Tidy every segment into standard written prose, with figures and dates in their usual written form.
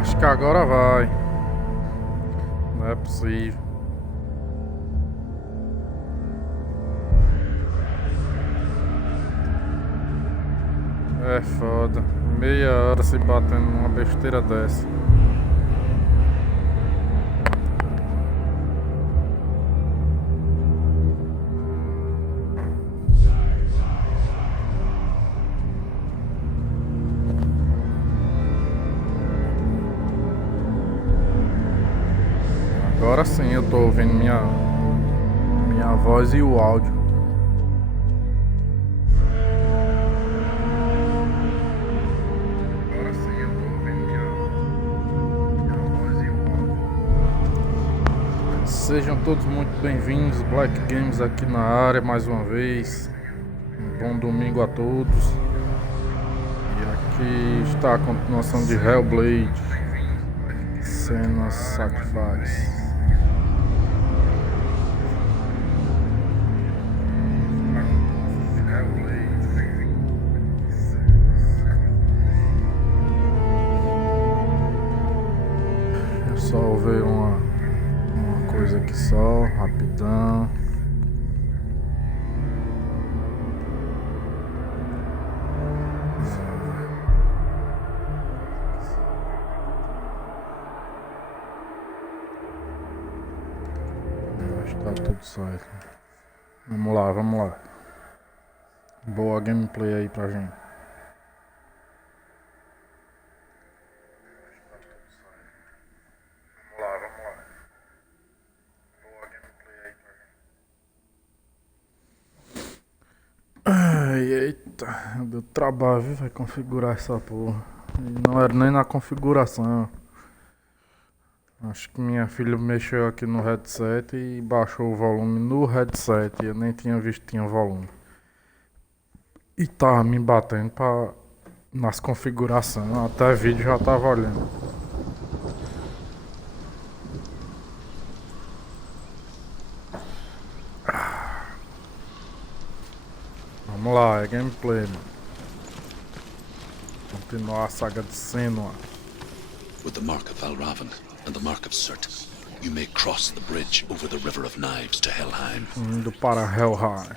Acho que agora vai. Não é possível. É foda. Meia hora se batendo numa besteira dessa. Agora sim eu tô ouvindo minha voz e o áudio. Agora sim eu tô ouvindo minha voz e o áudio. Sejam todos muito bem-vindos, Black Games aqui na área mais uma vez. Um bom domingo a todos. E aqui está a continuação de Helblade Senuas Sacrifice. Só ver uma coisa aqui só, rapidão. Acho que tá tudo certo. Vamos lá. Boa gameplay aí pra gente. Eita, deu trabalho, viu? Vai configurar essa porra. E não era nem na configuração. Acho que minha filha mexeu aqui no headset e baixou o volume no headset. E eu nem tinha visto que tinha volume. E tava me batendo nas configurações. Até vídeo já tava olhando. Vamos lá, é gameplay, mano. Continuar a saga de Senua. With the mark of Valravan and the mark of Surt, you may cross the bridge over the River of Knives to Helheim. Indo para Helheim.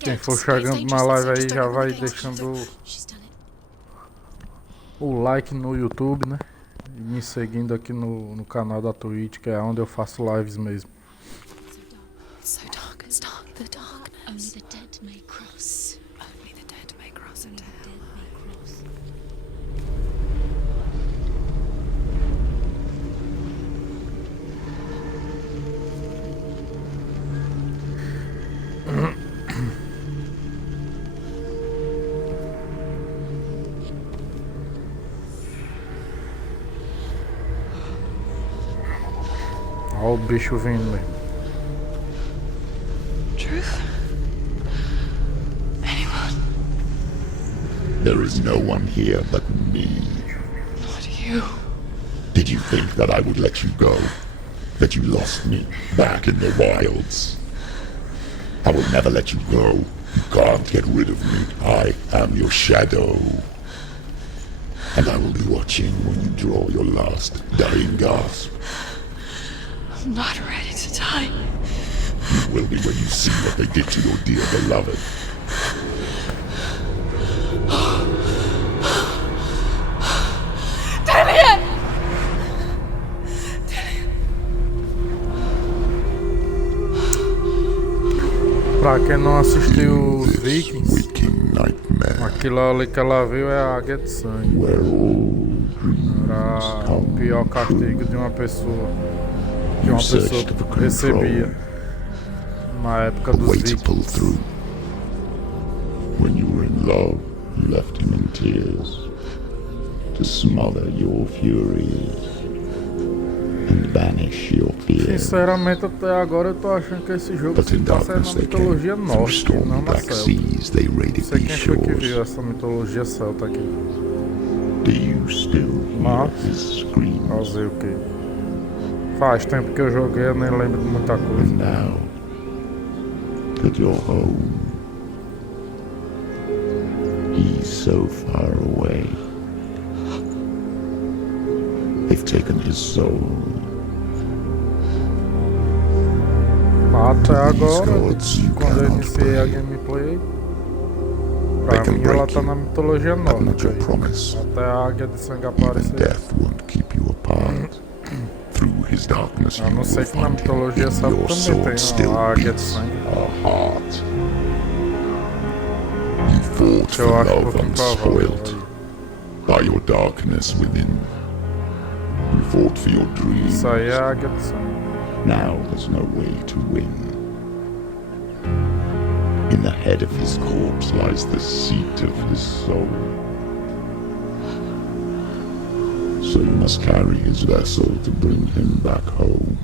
Quem for chegando na live aí já vai deixando o like no YouTube, né? E me seguindo aqui no canal da Twitch, que é onde eu faço lives mesmo. So dark, it's dark, the darkness. Only the dead may cross. Only the dead may cross into hell. Olha o bicho vindo, né? Truth? Anyone? There is no one here but me. Not you. Did you think that I would let you go? That you lost me back in the wilds? I will never let you go. You can't get rid of me. I am your shadow. And I will be watching when you draw your last dying gasp. I'm not ready to die. You will be when you see what they did to your dear beloved. Pra quem não assistiu os This Vikings, waking nightmare aquilo ali que ela viu é a águia de sangue. where all dreams Era o come pior true. castigo de uma pessoa. Que You uma pessoa searched for control. recebia na época dos Way to pull Vikings. through. When you were in love, you left him in tears to smother your furies and banish your fears. Sinceramente, até agora eu tô achando que esse jogo But se in passa na darkness they came, mitologia through nórdica, stormy não na black celta. seas they raided Não sei these quem foi que viu shores. essa mitologia celta aqui. Do you still hear Mas his screams? fazer o quê? Faz tempo que eu joguei, eu nem lembro de muita coisa. Now, at your home, he's so far away. They've taken his soul. Até agora, gods you quando eu cannot iniciei a pray. gameplay, They pra can mim ela break tá you, na mitologia but not nórdica. your promise. Até a águia de sangue Even aparecer. death won't keep you apart. Through his darkness A you não will ser que na find him. mitologia In sabe your também sword tem still a águia de beats sangue. a heart. You fought Que for eu acho love pouco improvável. unspoilt by your darkness within. You fought for your dreams. Isso aí é a águia de sangue. Now there's no way to win. In the head of his corpse lies the seat of his soul. So you must carry his vessel to bring him back home.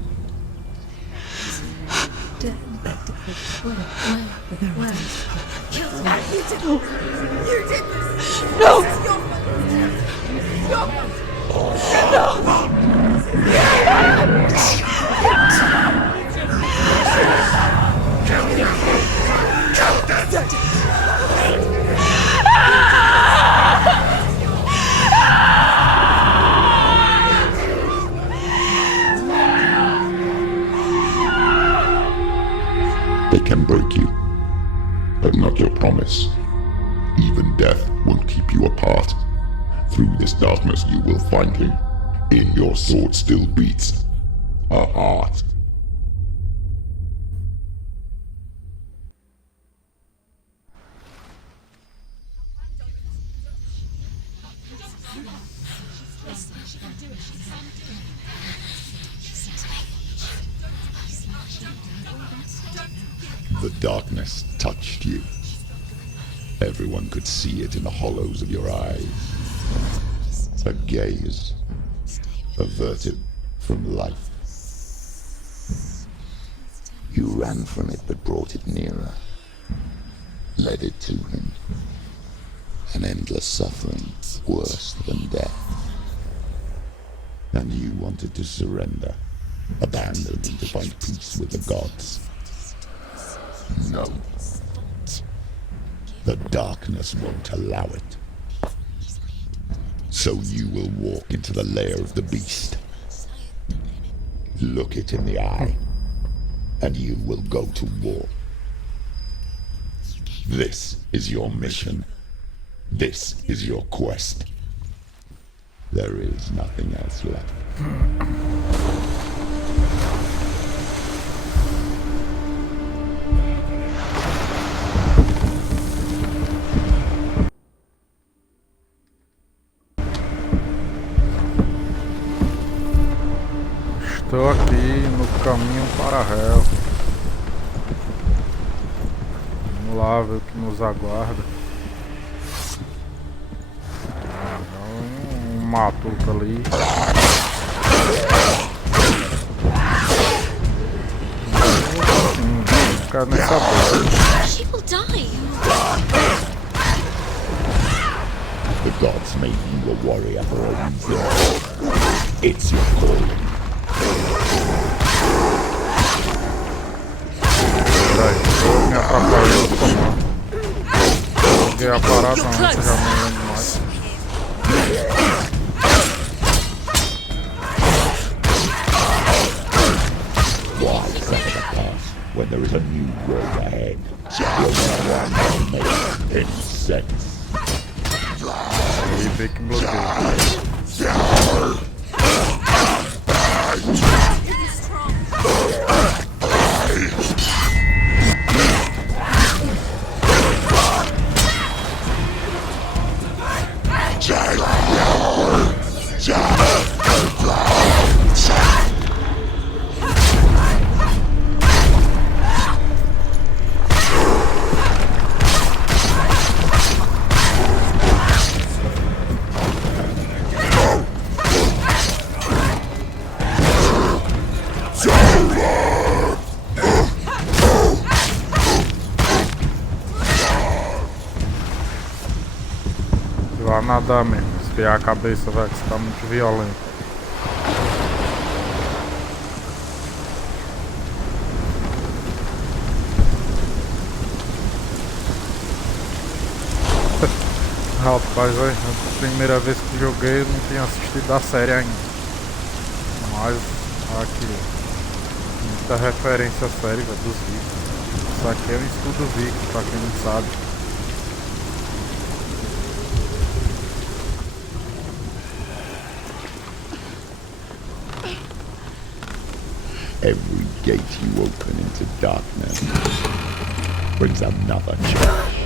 They can break you, but not your promise. Even death won't keep you apart. Through this darkness you will find him. In your sword still beats a heart. The darkness touched you. Everyone could see it in the hollows of your eyes. A gaze averted from life. You ran from it but brought it nearer. Led it to him. An endless suffering worse than death. And you wanted to surrender. Abandon and to find peace with the gods. No. The darkness won't allow it. So you will walk into the lair of the beast. Look it in the eye, and you will go to war. This is your mission. This is your quest. There is nothing else left. Estou aqui no caminho para Hela. Vamos lá ver o que nos aguarda. Um matuto ali. Não quero nem saber. She will die. The gods made you a warrior for a reason. It's your calling. Peraí, me atrapalhou o comando. Peguei a parada antes, já não lembro mais. Why suffer the past when there is a new road ahead? You'll never make any sense. E ver que bloqueio. Vai nadar mesmo, esfriar a cabeça, velho, que você tá muito violento. Rapaz, a primeira vez que joguei eu não tinha assistido a série ainda. Mas aqui, muita referência à série, velho, dos vikings. Isso aqui é um escudo viking, pra quem não sabe. Every gate you open into darkness brings another challenge.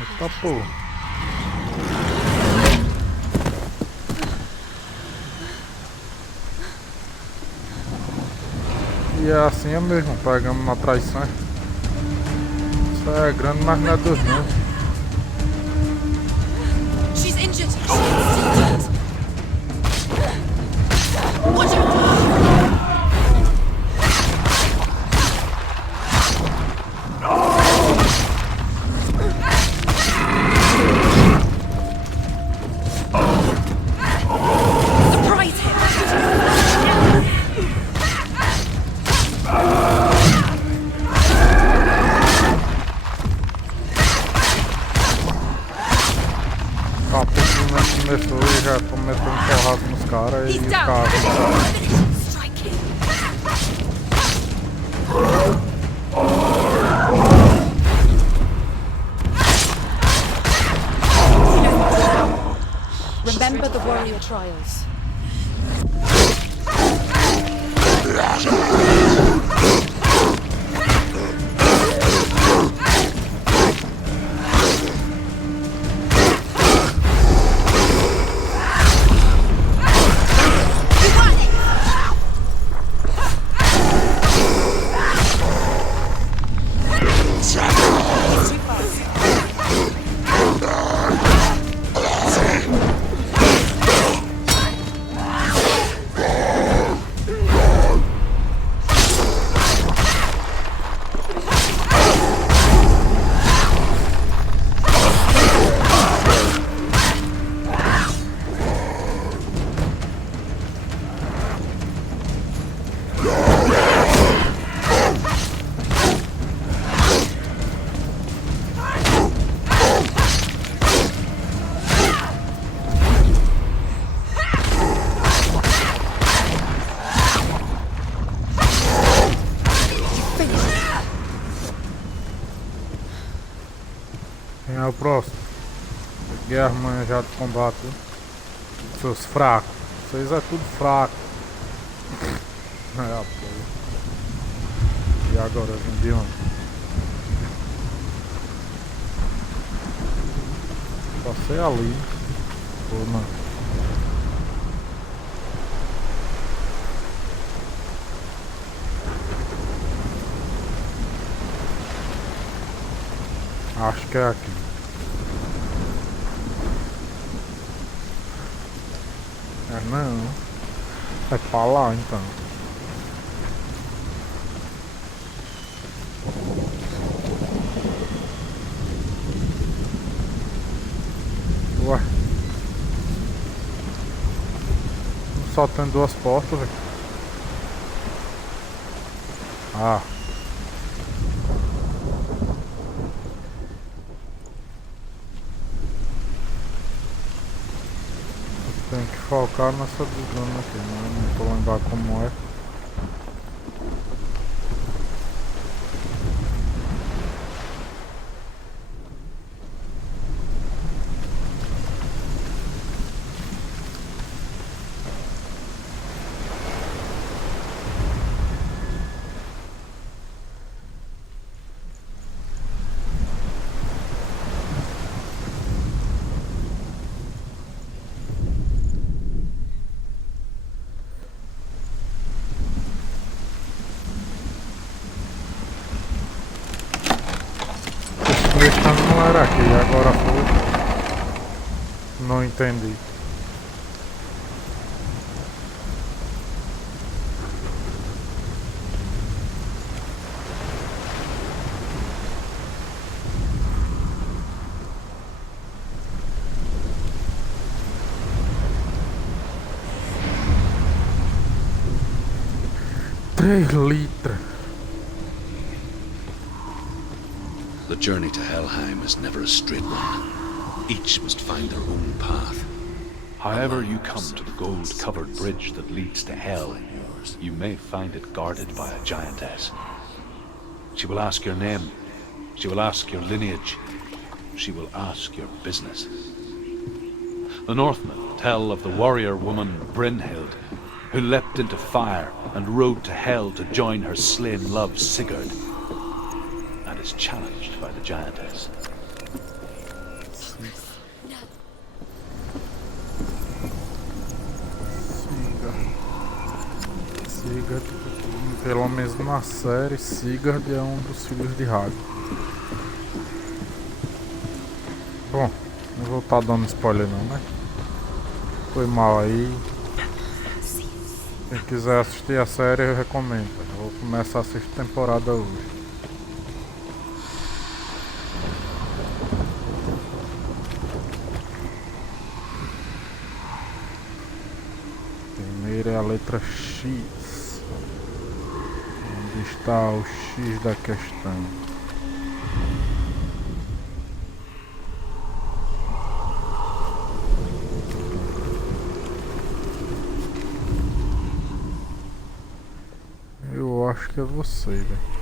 Eita porra. E é assim é mesmo, pegamos uma traição. Isso é grande, mas não é dos não. She's injured. Watch out! Surprise him! Tá, começou e já tô metendo porrada nos caras e He's os down. caras. Finish him. Strike him. Remember the warrior trials. Quem é o próximo? Peguei as manhas já de combate. Seus fracos. Vocês é tudo fraco. É, pô. E agora, vim de onde? Passei ali. Ou não? Acho que é aqui. É não. É pra lá então. Ué. Só tem duas portas, velho. Ah. Tem que focar nessa desgrama aqui, né? Não tô lembrando como é. Coletando não era aqui, agora foi. Não entendi. $3 litros. The journey to Helheim is never a straight one. Each must find their own path. However you come to the gold-covered bridge that leads to Hell, you may find it guarded by a giantess. She will ask your name. She will ask your lineage. She will ask your business. The Northmen tell of the warrior woman Brynhild, who leapt into fire and rode to Hell to join her slain love Sigurd, and is challenged by the giantess. Sigurd, pelo menos na série, Sigurd é um dos filhos de Ragnar. Bom, não vou estar dando spoiler não, né? Foi mal aí. Quem quiser assistir a série eu recomendo. Eu vou começar a assistir temporada hoje. Primeiro é a letra X. Onde está o X da questão? Eu acho que é você, velho.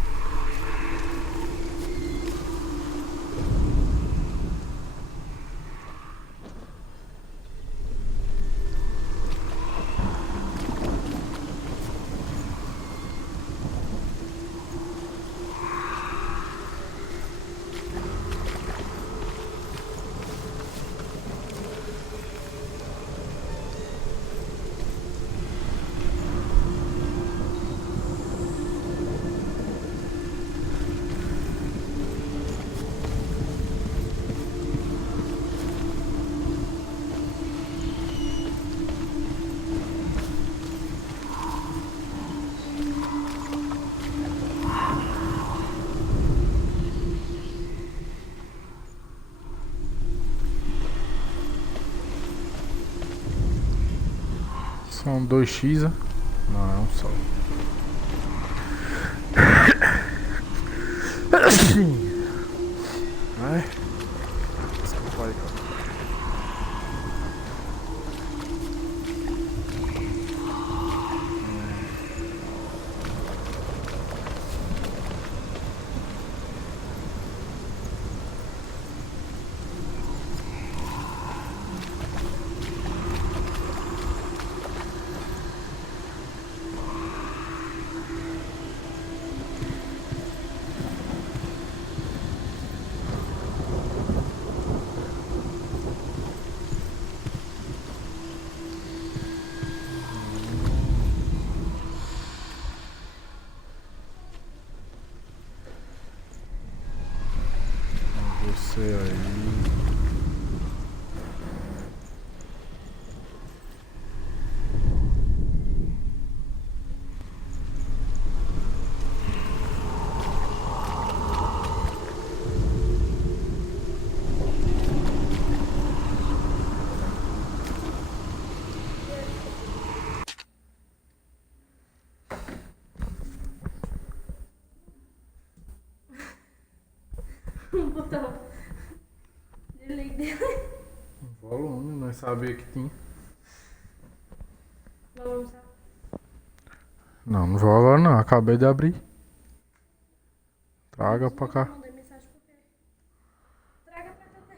São 2x, não, é um só. Ai, desculpa aí, cara. Você aí. Vou botar o delay dele. Volume, não sabia que tinha. Vamos almoçar. Não, não vou agora não, acabei de abrir. Traga pra cá. Mandei mensagem pro Pedro. Traga pra cá.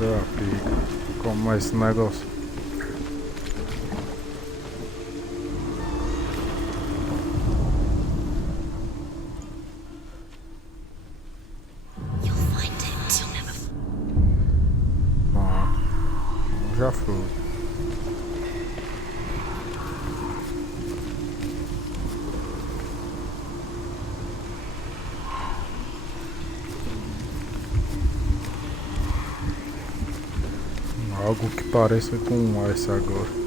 Cadê a pica? Como é esse negócio? You'll find it. You'll never. Pronto. Já foi. Algo que pareça com um S agora.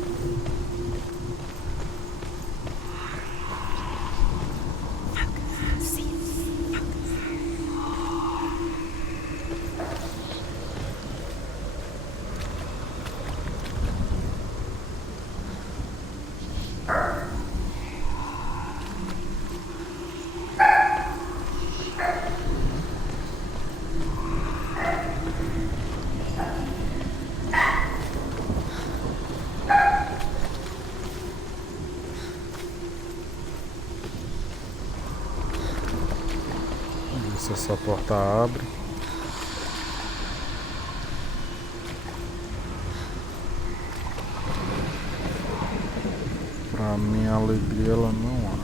Se essa porta abre. Pra minha alegria, ela não abre.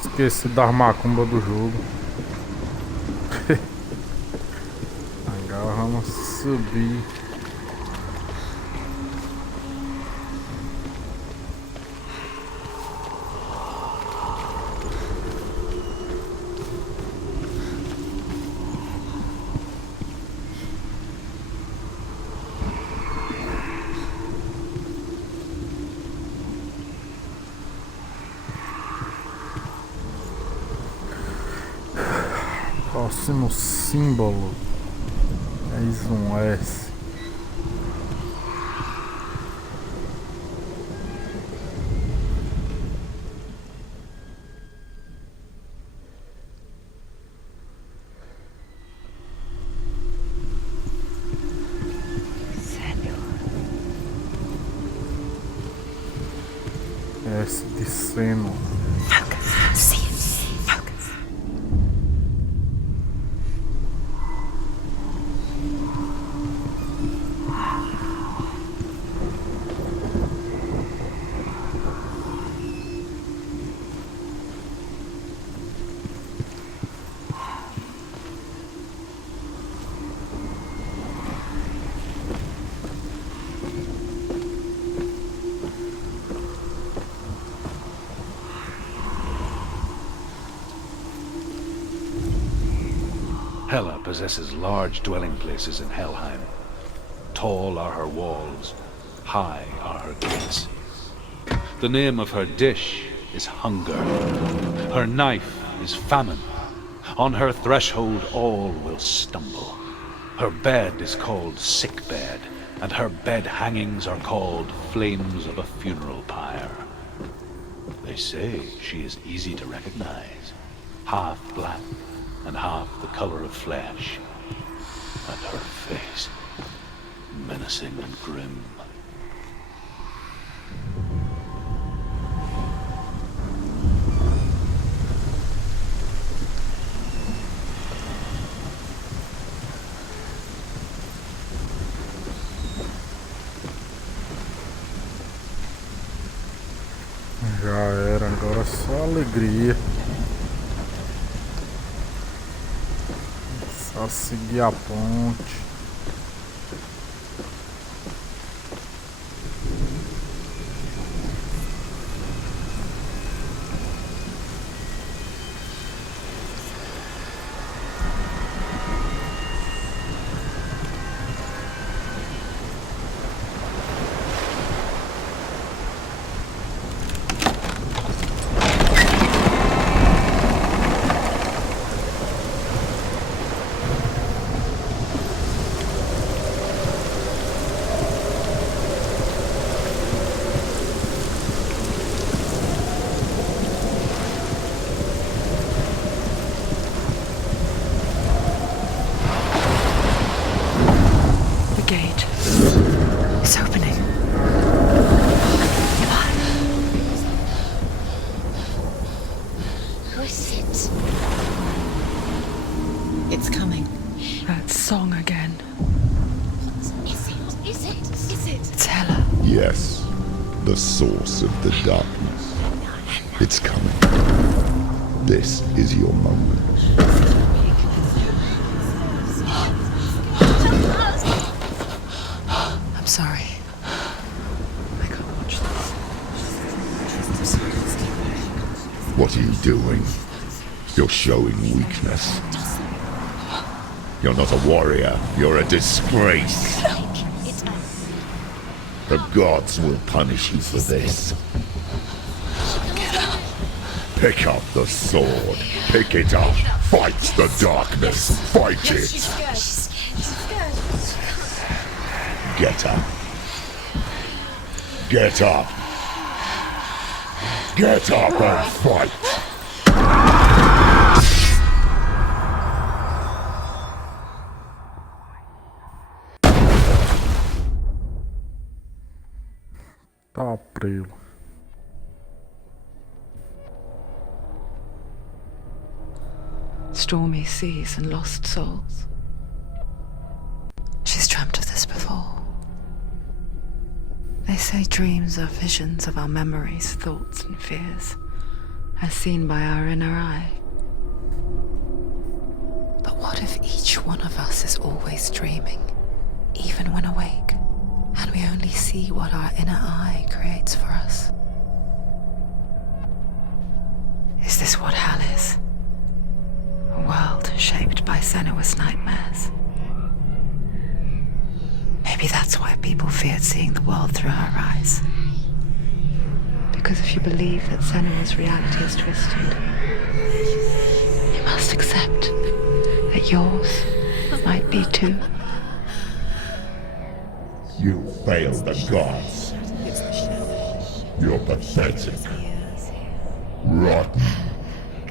Esqueci das macumbas do jogo. Agora vamos subir. Próximo símbolo é um S. S de seno. Hela possesses large dwelling places in Helheim. Tall are her walls, high are her gates. The name of her dish is hunger. Her knife is famine. On her threshold all will stumble. Her bed is called sick bed, and her bed hangings are called flames of a funeral pyre. They say she is easy to recognize, half black and half the color of flesh. And her face, menacing and grim. Já era, agora só alegria. Só seguir a ponte. Song again. Is it? It's Hela. Yes, the source of the darkness. It's coming. This is your moment. I'm sorry. I can't watch this. What are you doing? You're showing weakness. You're not a warrior. You're a disgrace. The gods will punish you for this. Pick up the sword. Pick it up. Fight the darkness. Fight it. Get up. Get up. Get up and fight. Tá preso. Stormy seas and lost souls. She's dreamt of this before. They say dreams are visions of our memories, thoughts and fears, as seen by our inner eye. But what if each one of us is always dreaming, even when awake? And we only see what our inner eye creates for us. Is this what hell is? A world shaped by Senuas nightmares. Maybe that's why people feared seeing the world through her eyes. Because if you believe that Senua's reality is twisted, you must accept that yours might be too. You failed the gods. You're pathetic. Rotten.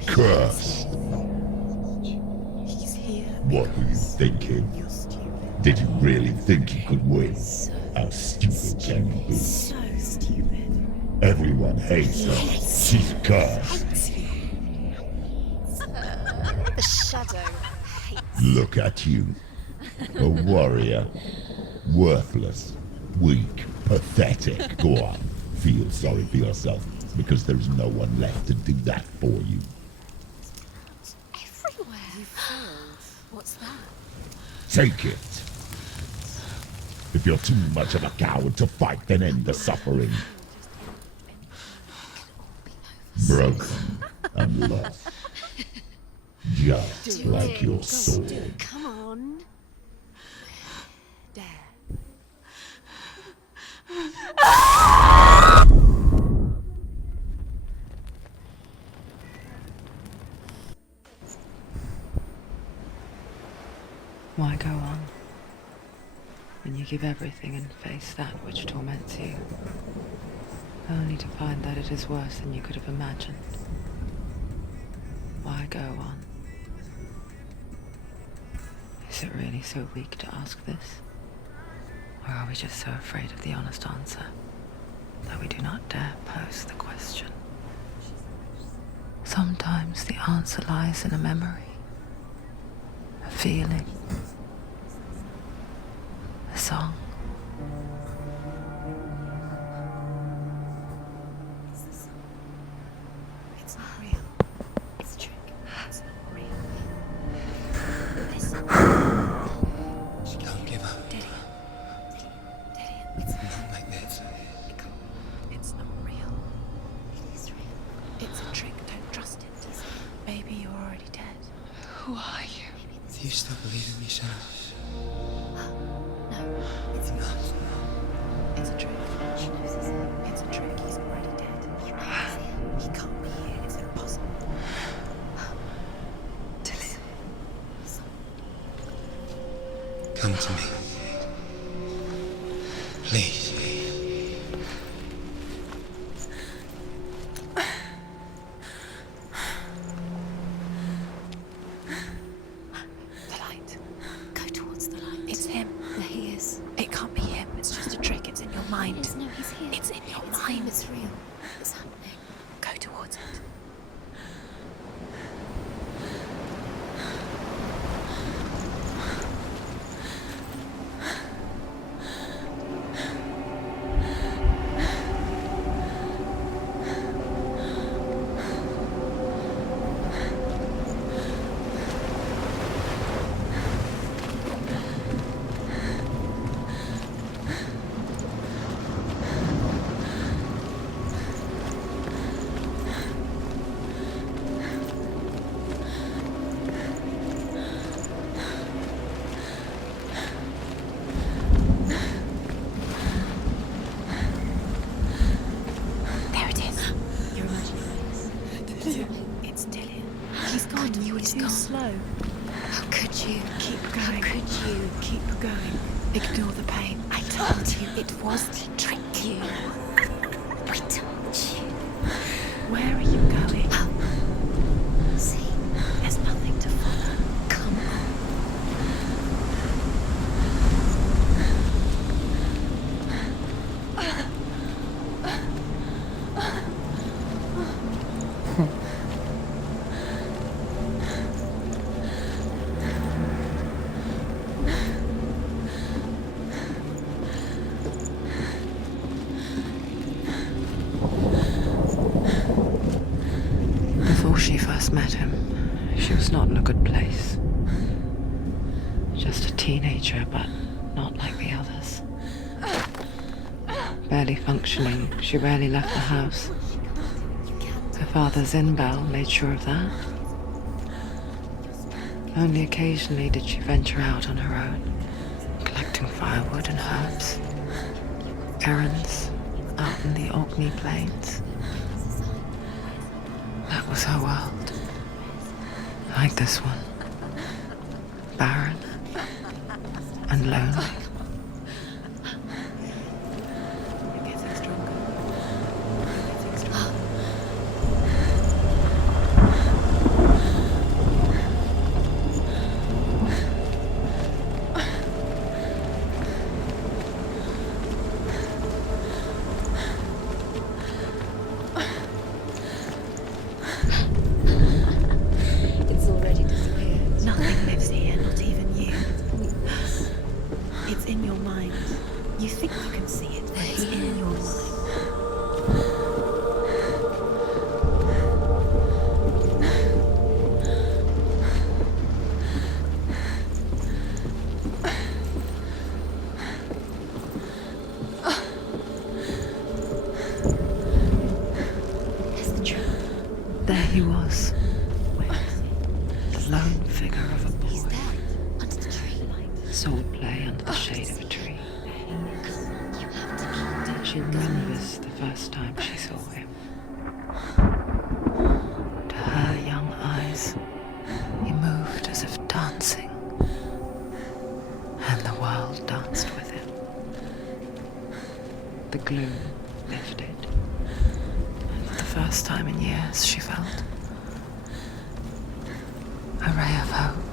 Cursed. What were you thinking? Did you really think you could win? How stupid can you be? So stupid. Everyone hates her. She's cursed. The shadow hates. Look at you. A warrior. Worthless. Weak. Pathetic. Go on. Feel sorry for yourself, because there's no one left to do that for you. Everywhere. You failed. What's that? Take it. If you're too much of a coward to fight, then end the suffering. Broken and lost. Just like your sword. Come on. There. Why go on when you give everything and face that which torments you, only to find that it is worse than you could have imagined? Why go on Is it really so weak to ask this? Or are we just so afraid of the honest answer that we do not dare pose the question? Sometimes the answer lies in a memory, a feeling, a song. It's not real. It's a trick. It's not real. This. Don't give up. Daddy. It's Not like this. It's not real. It is real. It's a trick. Don't trust it. Baby, you're already dead. Who are you? Do you still believe in me, Senuas? No, it's not. It's a trick. She knows it's him. It's a trick. He's already dead. He knows it. He can't be here. It's impossible. Tilly. Come to me. Please. The light. Go towards the light. It's him. There he is. It can't be him. It's just a trick. It's in your mind. Yes, no, he's here. It's in your It's mind. him, it's real. It's happening. Go towards it. There it is. Your imaginary. It's Dillian. He's gone. You were too slow. How could you? Keep going. How could you? Keep going. Ignore the pain. I told you it was to trick you. I told you. Where are you going? See, There's nothing to follow. come on. Before she first met him, she was not in a good place. Just a teenager, but not like the others. Barely functioning, she rarely left the house. Her father, Zinbel, made sure of that. Only occasionally did she venture out on her own, collecting firewood and herbs. Errands out in the Orkney plains. That was her world. Like this one. Barren and lonely. You're getting stronger. You're getting stronger. It's already disappeared. Nothing lives here, not even you. It's in your mind. You think you can see it, but it's in your mind. Here's the truth. There he was, Where is it? the lone figure of a He's boy. there, under the tree. Sword play under the shade of a tree. You have to keep She remembers the first time she saw him. To her young eyes, he moved as if dancing, and the world danced with him. The gloom lifted, and for the first time in years she felt a ray of hope.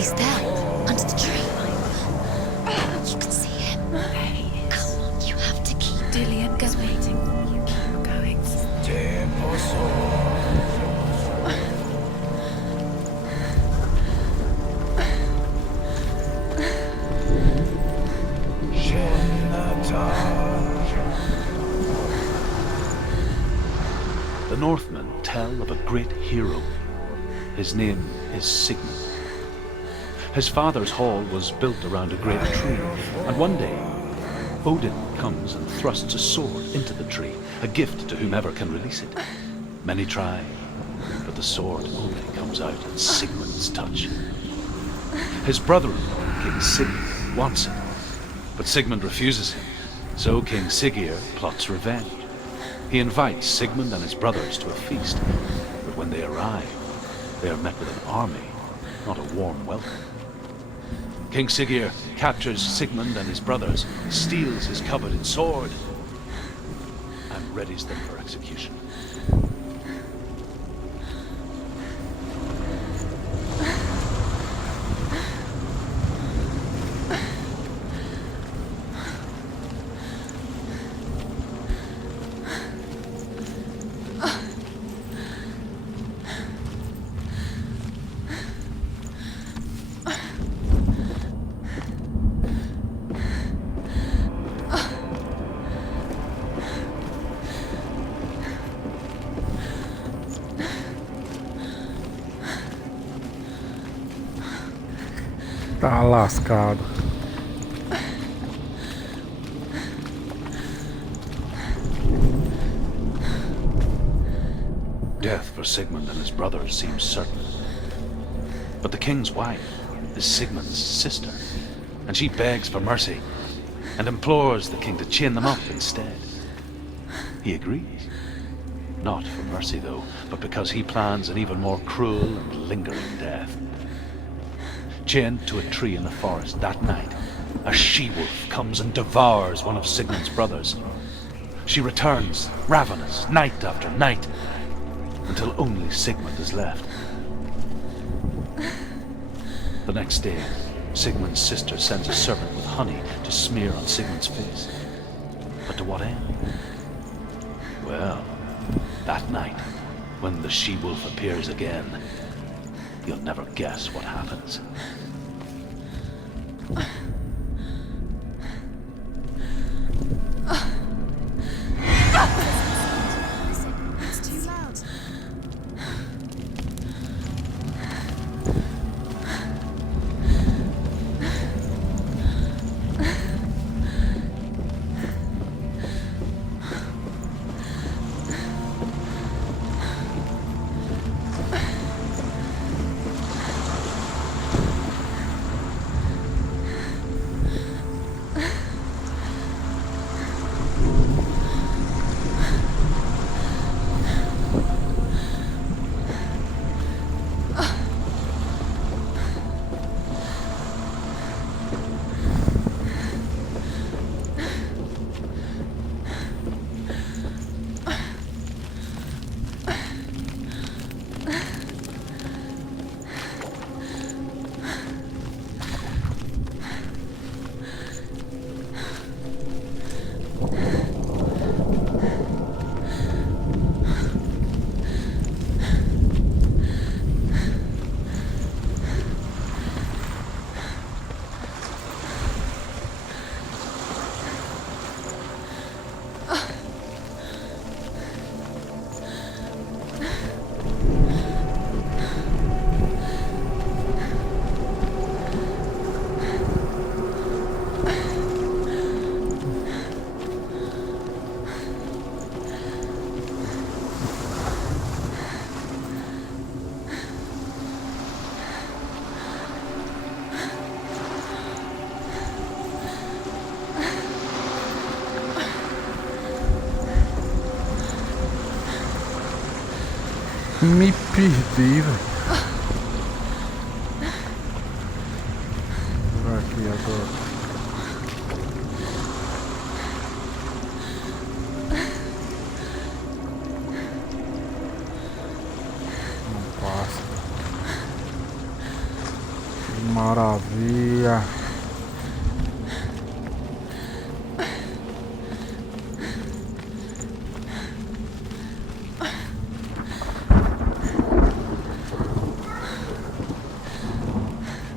He's there, under the tree. You can see him. There he is. Come on, you have to keep Dillian is going. waiting. You keep going. The Northmen tell of a great hero. His name is Sigmund. His father's hall was built around a great tree, and one day Odin comes and thrusts a sword into the tree, a gift to whomever can release it. Many try, but the sword only comes out at Sigmund's touch. His brother-in-law, King Sigurd, wants it, but Sigmund refuses him, so King Sigurd plots revenge. He invites Sigmund and his brothers to a feast, but when they arrive, they are met with an army, not a warm welcome. King Sigurd captures Sigmund and his brothers, steals his coveted sword, and readies them for execution. Tá lascado. Death for Sigmund and his brothers seems certain. But the king's wife is Sigmund's sister, and she begs for mercy and implores the king to chain them up instead. He agrees. Not for mercy, though, but because he plans an even more cruel and lingering death. Chained to a tree in the forest that night, a she-wolf comes and devours one of Sigmund's brothers. She returns, ravenous, night after night, until only Sigmund is left. The next day, Sigmund's sister sends a servant with honey to smear on Sigmund's face. But to what end? Well, that night, when the she-wolf appears again, you'll never guess what happens. It's too loud. Me perdi, velho. Por aqui agora. Não passa. Maravilha.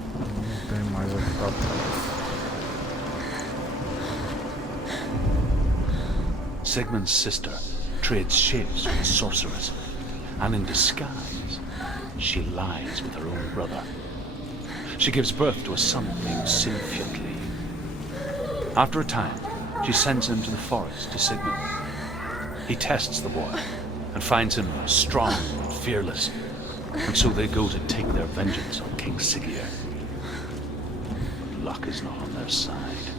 Não tem mais aqui pra trás. Sigmund's sister trades shapes with the sorceress, and in disguise, she lies with her own brother. She gives birth to a son named Sinfjotli. After a time, she sends him to the forest to Sigmund. He tests the boy and finds him strong and fearless, and so they go to take their vengeance on King Siggeir. But luck is not on their side.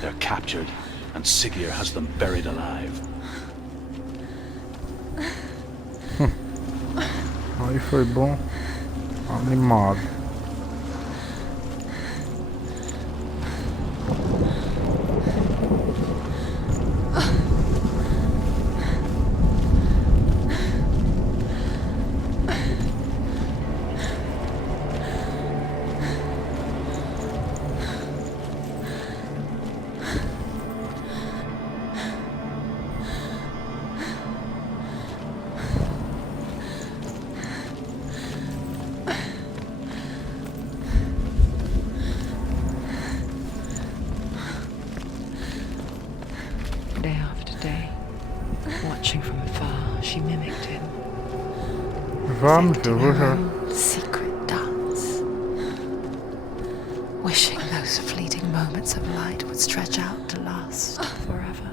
They're captured, and Siggeir has them buried alive. Aí foi bom. Animado. Day after day, watching from afar, she mimicked him. Vamos, acting eu vou her já. own secret dance. Wishing those fleeting moments of light would stretch out to last forever.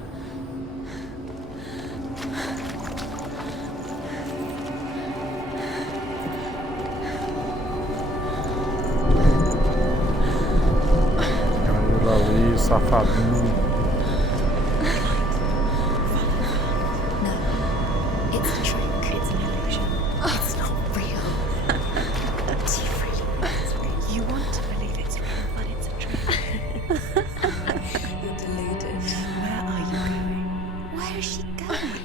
Caiu ali, safadinho. No, it's a trick. It's an illusion. It's not real. Do you really think it's real? You want to believe it's real, but it's a trick. You're deluded. Where are you going? Where is she going?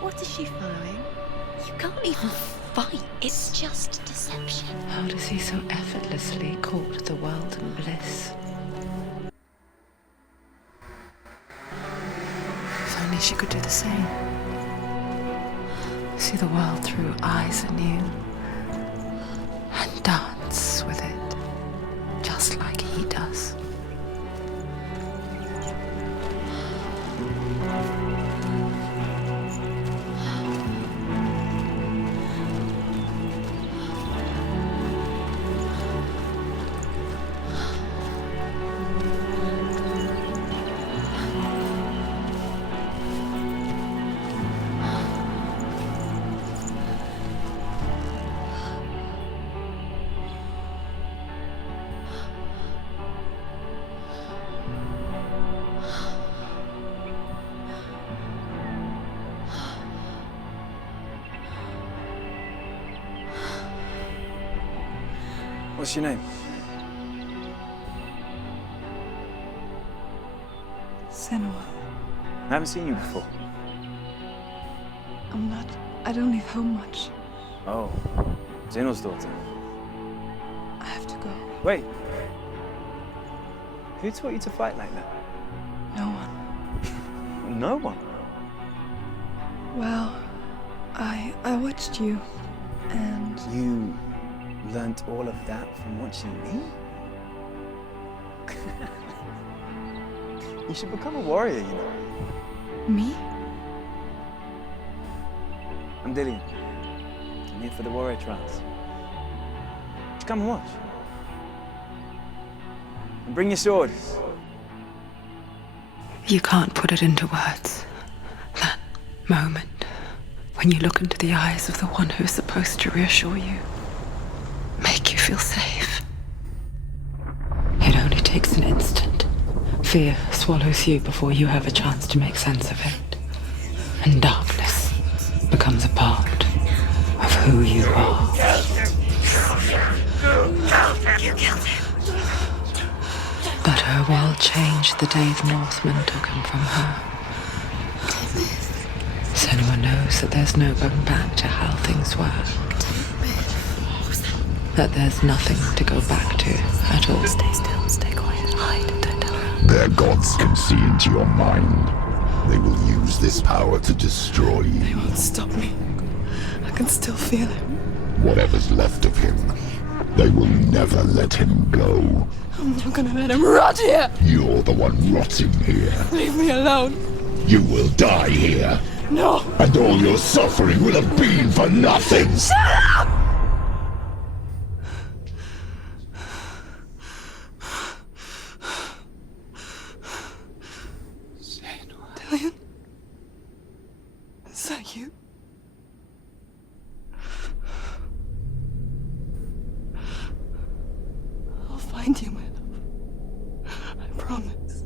What is she following? You can't even fight. It's just deception. How does he so effortlessly court the world and bliss? If only she could do the same. See the world through eyes anew and dance with it, just like he does. What's your name? Senua. I haven't seen you before. I don't leave home much. Oh, Zeno's daughter. I have to go. Wait. Who taught you to fight like that? No one. No one. Well, I watched you, and You learnt all of that from watching me? You should become a warrior, you know. me? I'm Dillian. I'm here for the warrior trials. Just come and watch. And bring your sword. You can't put it into words. That moment when you look into the eyes of the one who's supposed to reassure you, make you feel safe. It only takes an instant. Fear swallows you before you have a chance to make sense of it. And darkness becomes a part of who you are. You killed him. But her world changed the day the Northmen took him from her. Senua knows that there's no going back to how things were. that there's nothing to go back to at all. Stay still, stay quiet, hide, don't tell her. Their gods can see into your mind. They will use this power to destroy you. They won't stop me. I can still feel him. Whatever's left of him, they will never let him go. I'm not gonna let him rot here. You're the one rotting here. Leave me alone. You will die here. No. And all your suffering will have been for nothing. Shut up! Dillion? Is that you? I'll find you, my love. I promise.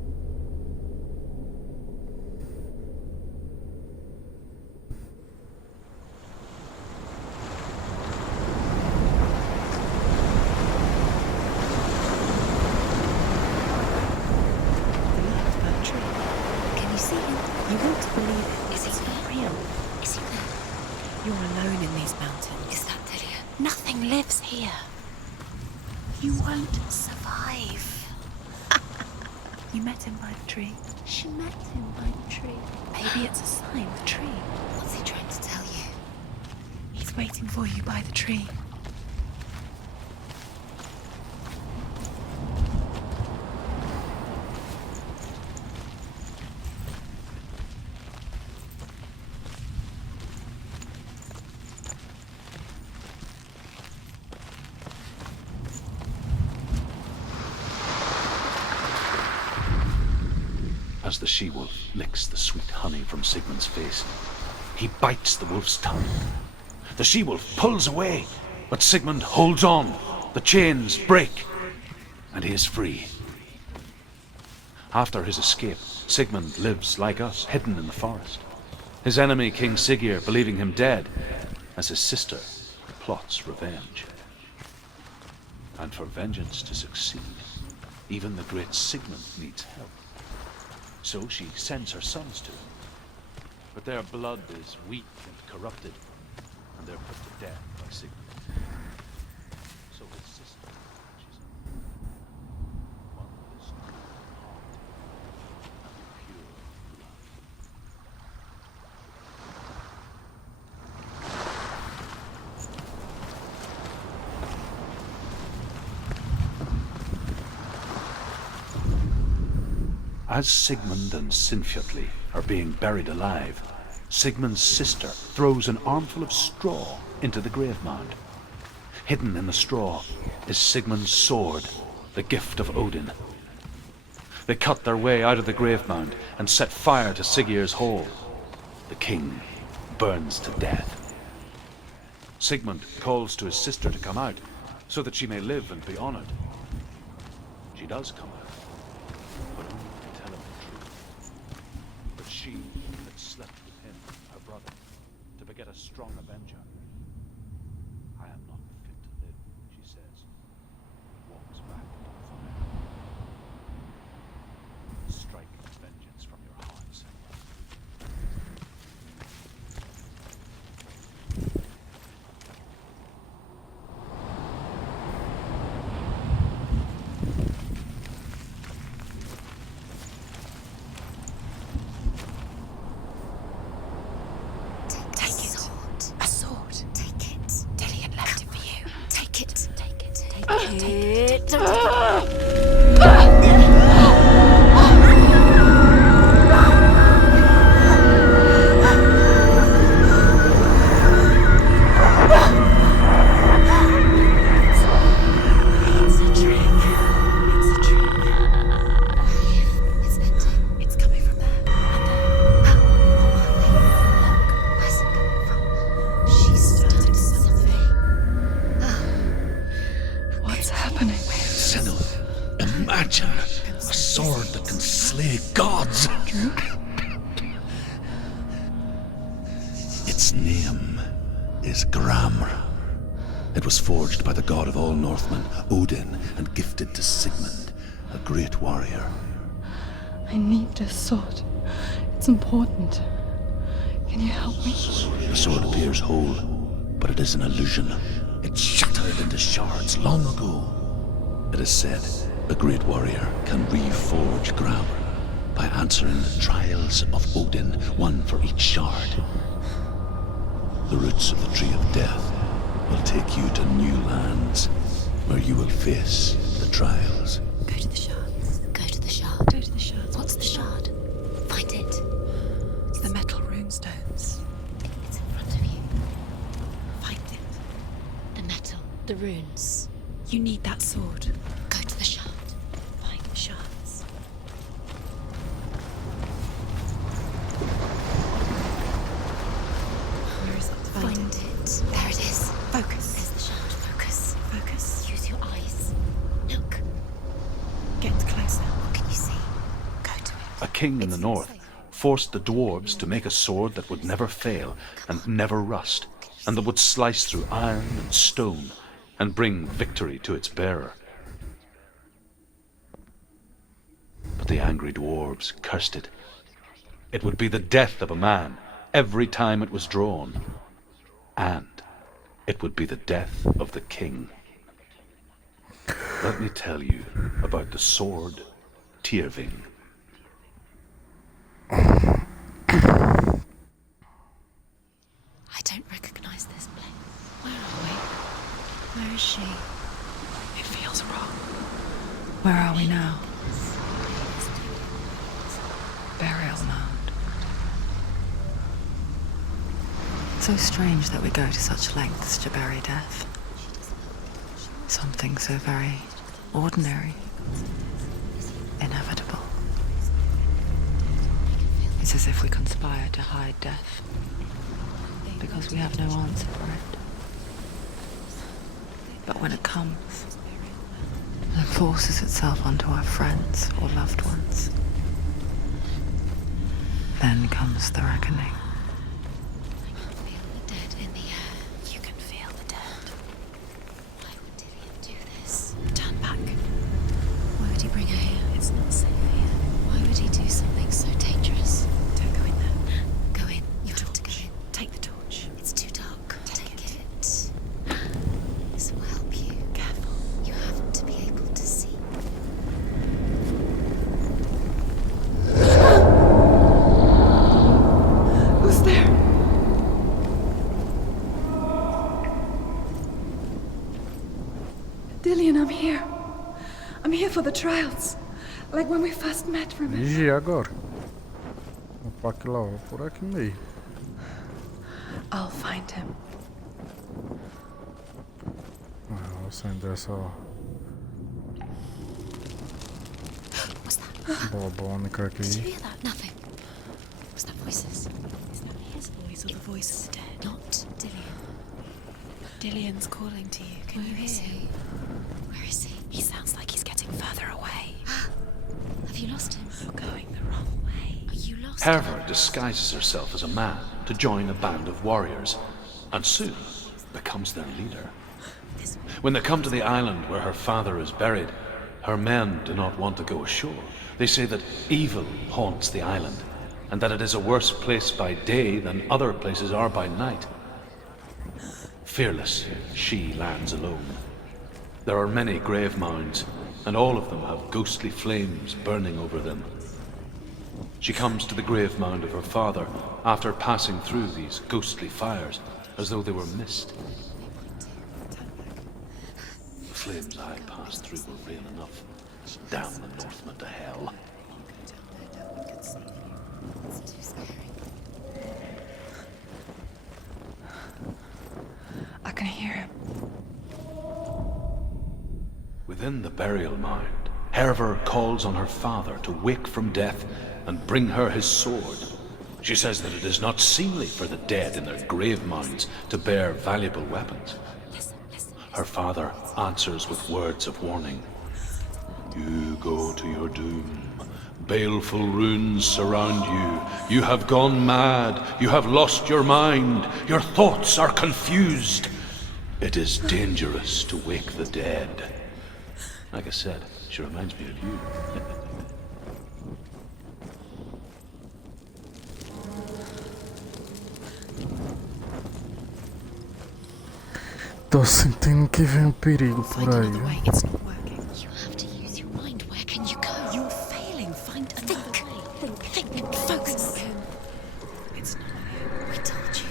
Can you see him? You want to believe it. Is he not real? Is he there? You're alone in these mountains. Is that Dillion? Nothing lives here. You won't survive. You met him by the tree. She met him by the tree. Maybe it's a sign, the tree. What's he trying to tell you? He's waiting for you by the tree. As the she-wolf licks the sweet honey from Sigmund's face, he bites the wolf's tongue. The she-wolf pulls away, but Sigmund holds on. The chains break, and he is free. After his escape, Sigmund lives like us, hidden in the forest. His enemy, King Siggeir, believing him dead, as his sister plots revenge. And for vengeance to succeed, even the great Sigmund needs help. So she sends her sons to him. But their blood is weak and corrupted, and they're put to death by Sigmund. So his sister watches him. One with his true heart and pure blood. As Sigmund and Sinfjotli are being buried alive, Sigmund's sister throws an armful of straw into the grave mound. Hidden in the straw is Sigmund's sword, the gift of Odin. They cut their way out of the grave mound and set fire to Siggeir's hall. The king burns to death. Sigmund calls to his sister to come out so that she may live and be honored. She does come out, but only to tell him the truth. That she had slept with him, her brother, to beget a strong avenger. I am not fit to live, she says. Walks back into the fire. Strike vengeance from your hearts. Take it. A sword. Take it. Dillion left it for you. Take it. Take it. Take Take it. it. It's a trick. It's a trick. It's ending. It's coming from there. Where's it coming from? She's done something. What's happening? Senua, imagine a sword that can slay gods. Its name is Gramr. It was forged by the god of all Northmen, Odin, and gifted to Sigmund, a great warrior. I need this sword. It's important. Can you help me? The sword appears whole, but it is an illusion. It shattered into into shards long ago. It is said a great warrior can reforge grammar by answering the trials of Odin, one for each shard. The roots of the Tree of Death will take you to new lands where you will face the trials. Go to the shards. Go to the shard. Go to the shards. What's the shard? Find it. It's the metal runestones. It's in front of you. Find it. The metal. The runes. You need that sword. Go to the shard. Find the shards. Where is it? Find it. There it is. Focus. There's the shard. Focus. Focus. Use your eyes. Look. Get closer. What can you see? Go to it. A king in the north forced the dwarves to make a sword that would never fail and never rust, and that would slice through iron and stone and bring victory to its bearer. But the angry dwarves cursed it. It would be the death of a man every time it was drawn, and it would be the death of the king. Let me tell you about the sword Tyrving. I don't recognize this place. Where are we? Where is she? It feels wrong. Where are we now? Burial mound. So strange that we go to such lengths to bury death. Something so very ordinary, inevitable. It's as if we conspire to hide death, because we have no answer for it. But when it comes, and forces itself onto our friends or loved ones, then comes the reckoning. Feel the dead in the air. You can feel the dead. Why would Dillian do this? Turn back. Why would he bring her here? It's not safe here. Why would he do something so dangerous? Don't go in there. Go in. You have to go in. Take the torch. It's too dark. Take it. This will help you. Careful. You have to be able to see. Who's there? Dillian, I'm here. I'm here for the trials. Like when we first met, remember? Vigia agora. Opa, aqui lá, ó, por aqui meio. I'll find him. Vou acender essa What's that? bobônica Did you aqui. hear that? Nothing. Was that voices? Is that his voice or the voice of the dead? Not Dillian. Dillian's calling to you. Can you Where is hear he? him? Where is he? He sounds like he's getting further away. Have you lost him? You're going the wrong way. Are you lost? Herva disguises herself as a man to join a band of warriors, and soon becomes their leader. When they come to the island where her father is buried, her men do not want to go ashore. They say that evil haunts the island, and that it is a worse place by day than other places are by night. Fearless, she lands alone. There are many grave mounds, and all of them have ghostly flames burning over them. She comes to the grave mound of her father after passing through these ghostly fires, as though they were mist. The flames I passed through were real enough. Damn the Northmen to hell. It's too scary. I can hear him. Within the burial mound, Herver calls on her father to wake from death and bring her his sword. She says that it is not seemly for the dead in their grave mounds to bear valuable weapons. Her father answers with words of warning. You go to your doom. Baleful runes surround you. You have gone mad. You have lost your mind. Your thoughts are confused. It is dangerous to wake the dead. Like I said, she reminds me of you. Tô sentindo que vem um perigo por Find aí. another way. It's not working. You have to use your mind. Where can you go? You're failing. Find another way. Think. Focus. It's not him. We told you.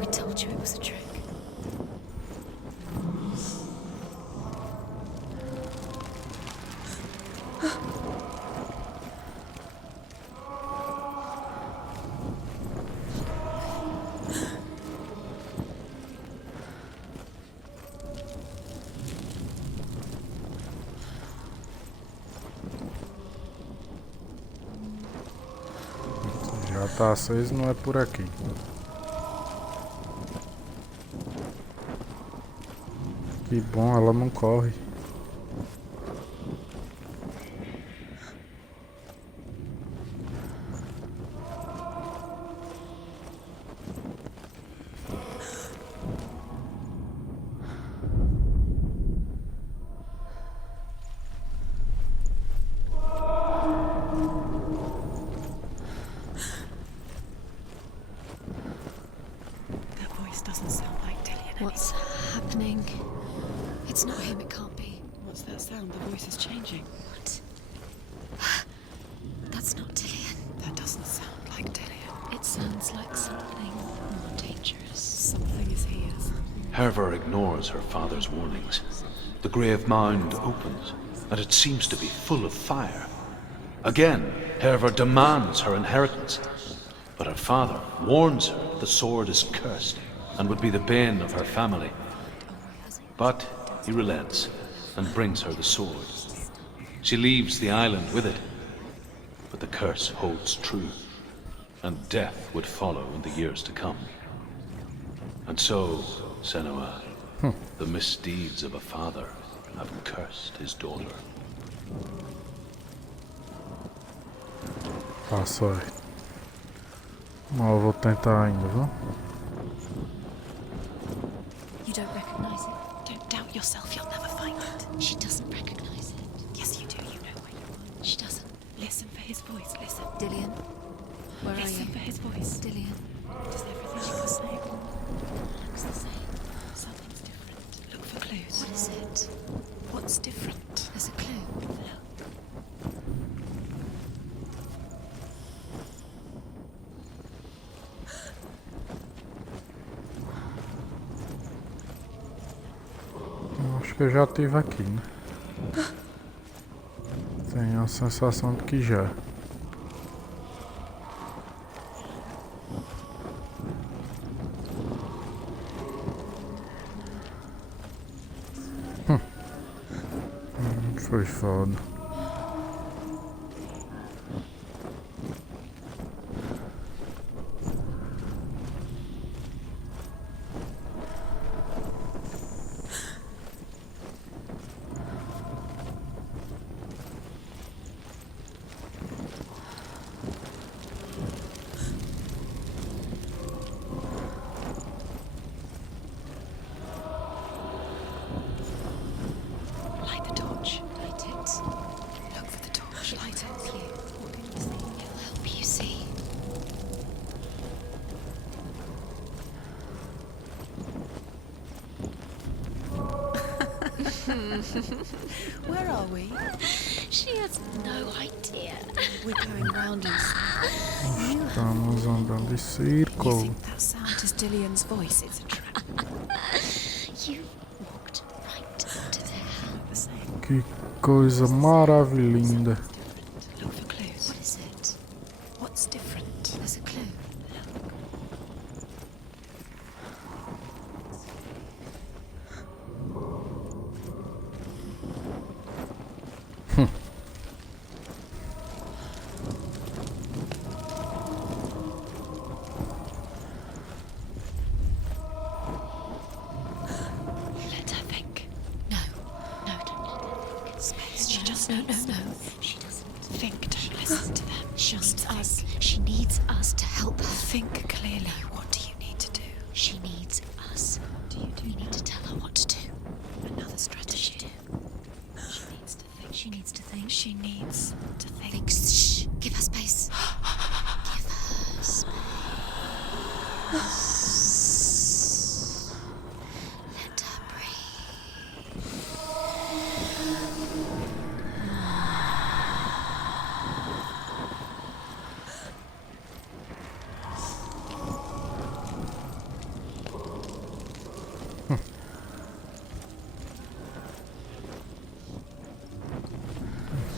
We told you it was a trick. Já tá aceso, não é por aqui. Que bom, ela não corre. That voice doesn't sound like Dillian. What's happening? It's not him, it can't be. What's that sound? The voice is changing. What? That's not Dillian. That doesn't sound like Dillian. It sounds like something more dangerous. Something is here. Herver ignores her father's warnings. The grave mound opens, and it seems to be full of fire. Again, Herver demands her inheritance, but her father warns her the sword is cursed and would be the bane of her family. But he relents and brings her the sword. She leaves the island with it, but the curse holds true, and death would follow in the years to come. And so, Senua, the misdeeds of a father have cursed his daughter. Tá certo. Mas eu vou tentar ainda, viu? You don't recognize it? Don't doubt yourself. You'll never find it. She doesn't recognize it. Yes, you do. You know where you are. She doesn't. Listen for his voice. Listen. Dillian? Where are Listen you? for his voice. Dillian? Does everything look the same? Looks the same. Something's different. Look for clues. What is it? What's different? There's a clue. Eu acho que eu já tive aqui, né? Tenho a sensação de que já. Foi foda. Light the torch. Light it. Look for the torch. Light it. It'll help you see. Where are we? She has no idea. We're going round in circles. Estamos andando em You círculo. think that sound is Dillian's voice? It's a trap. You walked right into there. Look the same. Que coisa maravilhosa. Look for clues. What is it? What's different? There's a clue. Let her think. No. No, don't let her think. Space. She just No, needs. no, no. She doesn't. Think. Don't listen to them. She Just needs us. think. She needs us to help her. Think clearly. What do you need to do? She needs us. We need to tell her what to do. Another strategy. She needs to think. She needs to think. She needs to think. Think. Shh. Give her space. Give her space.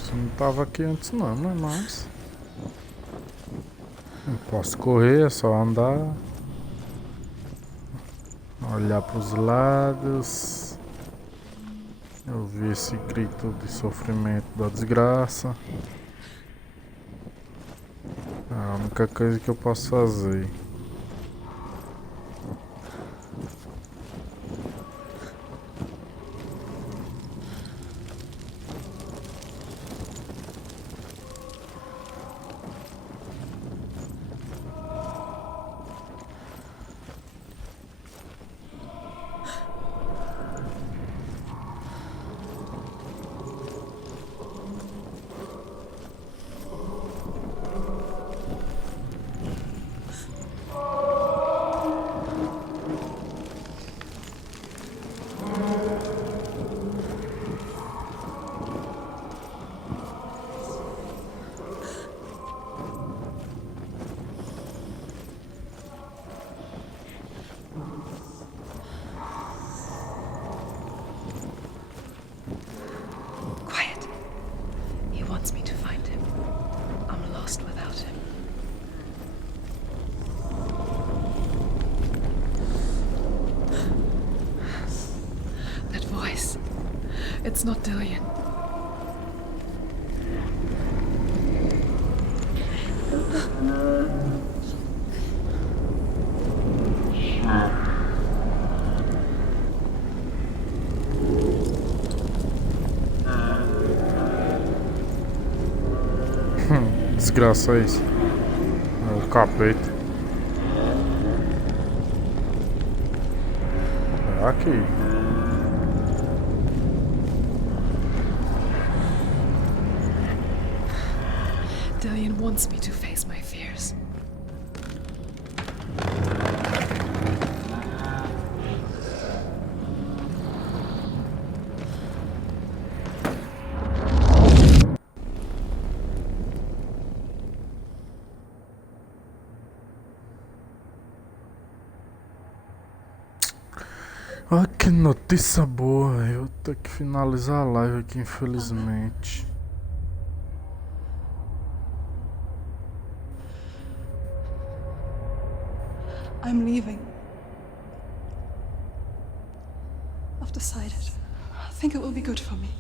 Isso não tava aqui antes não, né? Mas não posso correr, é só andar. Olhar para os lados. Eu vi esse grito de sofrimento da desgraça. É a única coisa que eu posso fazer. Quiet. He wants me to find him. I'm lost without him. That voice. It's not Dillian. Desgraça é isso. É o capeta. É aqui. Dillian wants me to face my fears. Ah, que notícia boa. Eu tenho que finalizar a live aqui, infelizmente. I'm leaving. I've decided. I think it will be good for me.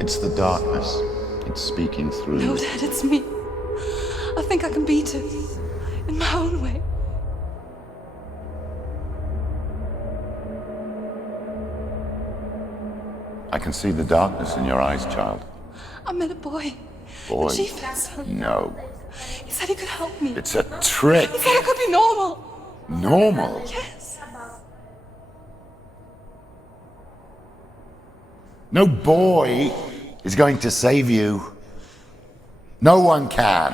It's the darkness. It's speaking through No, you. Dad, it's me. I think I can beat it. In my own way. I can see the darkness in your eyes, child. I met a boy. Boy. The chief said. No. He said he could help me. It's a trick. He said I could be normal. Normal. Yes. No boy is going to save you. No one can.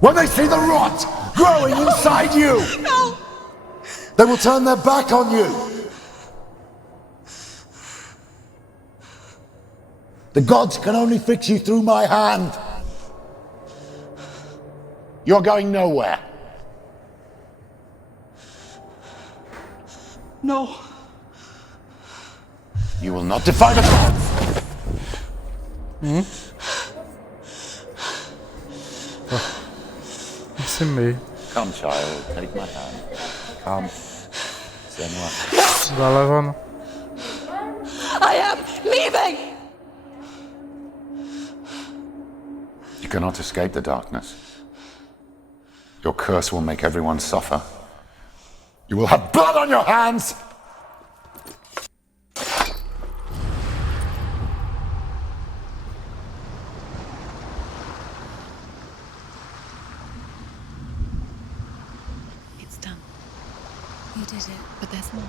When they see the rot growing inside you, No. they will turn their back on you. The gods can only fix you through my hand. You're going nowhere. No. You will not defy the gods. Esse meio. Come, child, take my hand. Come. Senua. Vai levando. I am leaving. You cannot escape the darkness. Your curse will make everyone suffer. You will have blood on your hands! It's done. You did it, but there's more.